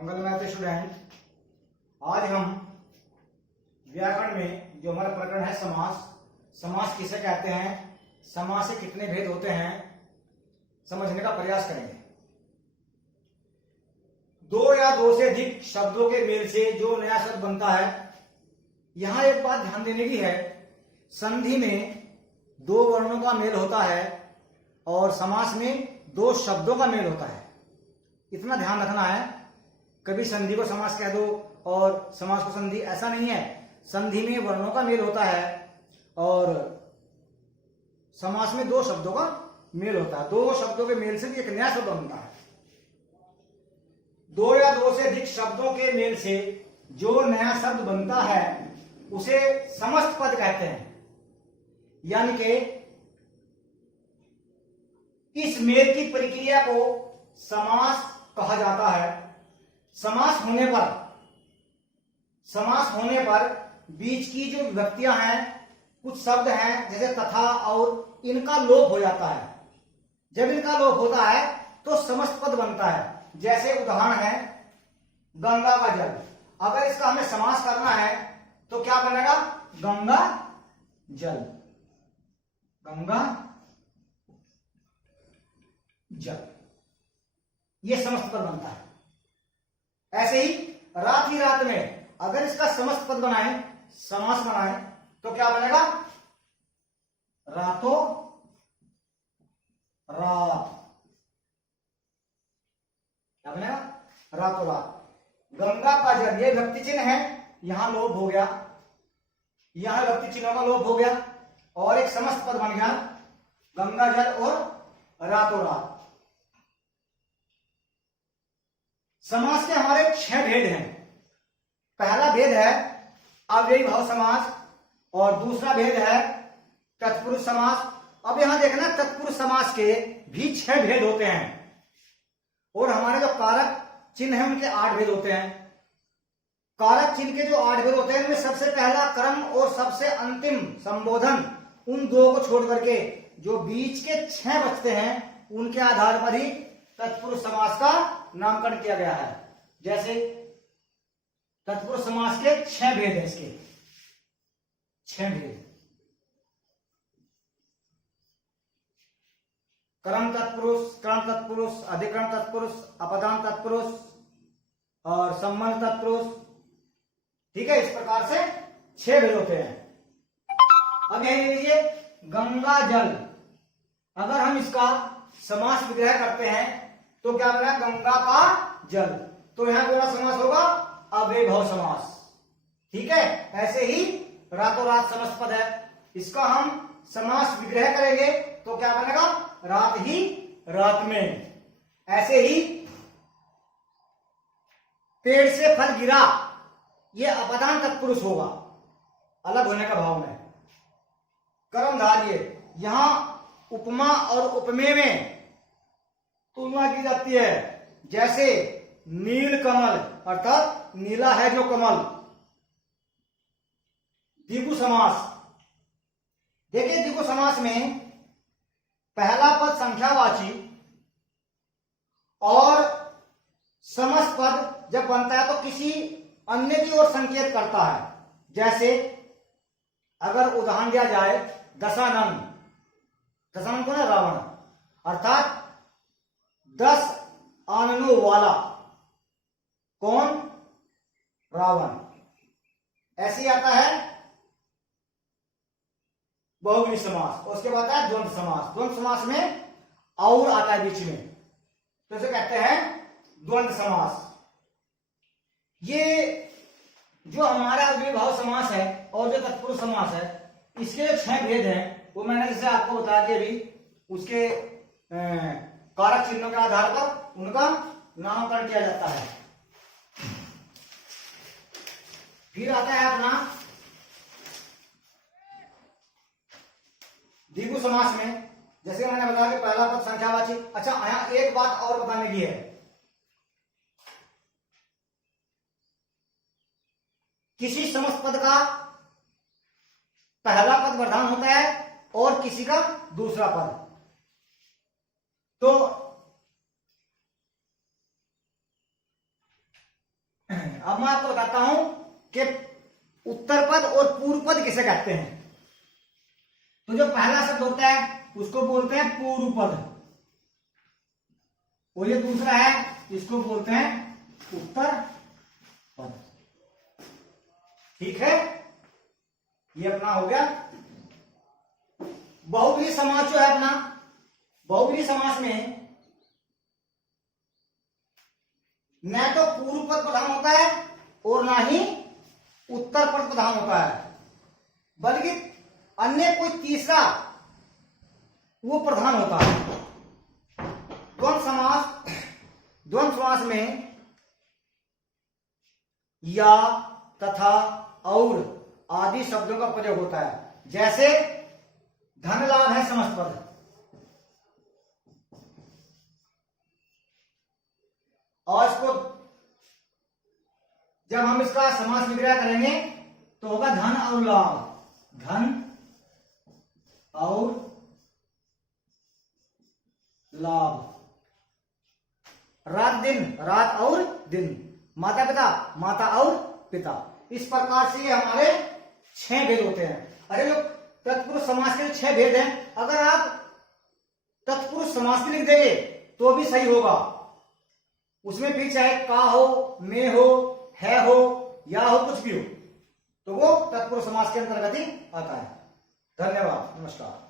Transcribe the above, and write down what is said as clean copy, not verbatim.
मंगलमय स्टूडेंट, आज हम व्याकरण में जो हमारा प्रकरण है समास, समास किसे कहते हैं, समास से कितने भेद होते हैं, समझने का प्रयास करेंगे। दो या दो से अधिक शब्दों के मेल से जो नया शब्द बनता है। यहां एक बात ध्यान देने की है, संधि में दो वर्णों का मेल होता है और समास में दो शब्दों का मेल होता है। इतना ध्यान रखना है, कभी संधि को समास कह दो और समास को संधि, ऐसा नहीं है। संधि में वर्णों का मेल होता है और समास में दो शब्दों का मेल होता है। दो शब्दों के मेल से भी एक नया शब्द बनता है। दो या दो से अधिक शब्दों के मेल से जो नया शब्द बनता है उसे समस्त पद कहते हैं। यानी कि इस मेल की प्रक्रिया को समास कहा जाता है। समास होने पर बीच की जो विभक्तियां हैं, कुछ शब्द हैं जैसे तथा और, इनका लोप हो जाता है। जब इनका लोप होता है तो समस्त पद बनता है। जैसे उदाहरण है गंगा का जल। अगर इसका हमें समास करना है तो क्या बनेगा? गंगा जल, गंगा जल, ये समस्त पद बनता है। ऐसे ही रात में अगर इसका समस्त पद बनाए, समास बनाए, तो क्या बनेगा? रातों रात, क्या बनेगा? रातों रात। गंगा का जल, ये विभक्ति चिन्ह है, यहां लोप हो गया, यहां विभक्ति चिन्हों का लोप हो गया और एक समस्त पद बन गया, गंगा जल और रातों रात। समास के हमारे 6 भेद हैं। पहला भेद है अव्ययी भाव समास और दूसरा भेद है तत्पुरुष समास। अब यहां देखना, तत्पुरुष समास के भी 6 भेद होते हैं और हमारे जो कारक चिन्ह है उनके 8 भेद होते हैं। कारक चिन्ह के जो 8 भेद होते हैं उनमें सबसे पहला क्रम और सबसे अंतिम संबोधन, उन दो को छोड़ करके जो बीच के 6 बचते हैं उनके आधार पर ही तत्पुरुष समास का नामकरण किया गया है। जैसे तत्पुरुष समास के 6 भेद हैं, इसके 6 भेद। क्रम तत्पुरुष, क्रम तत्पुरुष, अधिकरण तत्पुरुष, अपदान तत्पुरुष और संबंध तत्पुरुष। ठीक है, इस प्रकार से 6 भेद होते हैं। अब यही लीजिए गंगा जल। अगर हम इसका समास विग्रह करते हैं तो क्या बना? गंगा का जल। तो यहां पूरा समास होगा अव्ययी भाव समास। ठीक है, ऐसे ही रातों रात समस्त पद है, इसका हम समास विग्रह करेंगे तो क्या बनेगा? रात ही रात में। ऐसे ही पेड़ से फल गिरा, यह अपदान तत्पुरुष होगा, अलग होने का भाव में। कर्मधारय, यहां उपमा और उपमेय में तुलना की जाती है। जैसे नील कमल, अर्थात नीला है जो कमल। द्विगु समास, देखिए द्विगु समास में पहला पद संख्यावाची और समस्त पद जब बनता है तो किसी अन्य की ओर संकेत करता है। जैसे अगर उदाहरण दिया जाए दशानन, दशानन कौन है? रावण, अर्थात 10 आननों वाला। कौन? रावण। ऐसे ही आता है बहुव्रीहि समास और उसके बाद आता है द्वंद्व समास। द्वंद्व समास में और आता है बीच में, तो इसे कहते हैं द्वंद्व समास। ये जो हमारा अव्ययी भाव समास है और जो तत्पुरुष समास है, इसके जो 6 भेद हैं वो मैंने जैसे आपको बताया कि अभी उसके कारक चिन्हों के आधार पर उनका नामकरण किया जाता है। फिर आता है अपना द्विगु समास में, जैसे मैंने बताया कि पहला पद संख्यावाची। अच्छा, यहां एक बात और बताने की है, किसी समस्त पद का पहला पद वर्धान होता है और किसी का दूसरा पद। तो अब मैं आपको बताता हूं कि उत्तर पद और पूर्व पद किसे कहते हैं। तो जो पहला शब्द होता है उसको बोलते हैं पूर्व पद, और ये दूसरा है इसको बोलते हैं उत्तर पद। ठीक है, ये अपना हो गया। बहुव्रीहि समास जो है अपना, बहुव्रीहि समास में न तो पूर्व पद प्रधान होता है और ना ही उत्तर पद प्रधान होता है, बल्कि अन्य कोई तीसरा वो प्रधान होता है। द्वंद्व समास में या, तथा, और आदि शब्दों का प्रयोग होता है। जैसे धन लाभ है समस्त पद, और इसको जब हम इसका समास विग्रह करेंगे तो होगा धन और लाभ, धन और लाभ। रात दिन, रात और दिन। माता पिता, माता और पिता। इस प्रकार से ये हमारे 6 भेद होते हैं। अरे लोग तत्पुरुष समास के 6 भेद हैं, अगर आप तत्पुरुष समास लिख देंगे तो भी सही होगा। उसमें फिर चाहे का हो, में हो, है हो, या हो, कुछ भी हो, तो वो तत्पुरुष समास के अंतर्गत ही आता है। धन्यवाद, नमस्कार।